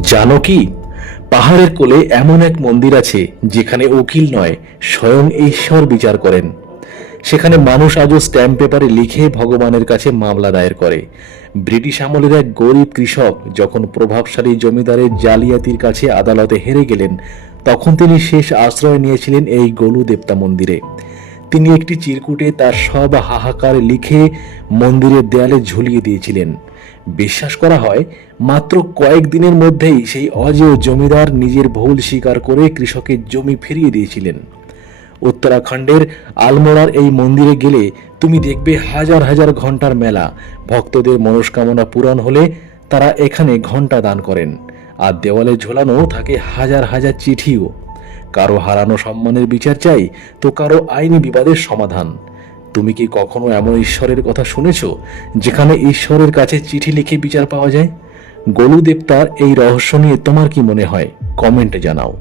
জানো কি, পাহাড়ের কোলে এমন এক মন্দির আছে যেখানে উকিল নয়, স্বয়ং ঈশ্বর বিচার করেন। সেখানে মানুষ আজও স্ট্যাম্প পেপারে লিখে ভগবানের কাছে মামলা দায়ের করে। ব্রিটিশ আমলের এক গরিব কৃষক যখন প্রভাবশালী জমিদারের জালিয়াতির কাছে আদালতে হেরে গেলেন, তখন তিনি শেষ আশ্রয় নিয়েছিলেন এই গোলু দেবতা মন্দিরে। তিনি একটি চিরকুটে তার সব হাহাকার লিখে মন্দিরের দেয়ালে ঝুলিয়ে দিয়েছিলেন। বিশ্বাস করা হয়, মাত্র কয়েকদিনের মধ্যেই সেই অজেয় জমিদার নিজের ভুল স্বীকার করে কৃষকের জমি ফিরিয়ে দিয়েছিলেন। উত্তরাখণ্ডের আলমোড়ার এই মন্দিরে গেলে তুমি দেখবে হাজার হাজার ঘন্টার মেলা। ভক্তদের মনস্কামনা পূরণ হলে তারা এখানে ঘন্টা দান করেন। আর দেওয়ালে ঝোলানো থাকে হাজার হাজার চিঠিও। কারো হারানো সম্মানের বিচার চাই, তো কারো আইনি বিবাদের সমাধান। তুমি কি কখনো এমন ঈশ্বরের কথা শুনেছো যেখানে ঈশ্বরের কাছে চিঠি লিখে বিচার পাওয়া যায়? গোলু দেবতার এই রহস্য নিয়ে তোমার কি মনে হয়? কমেন্টে জানাও।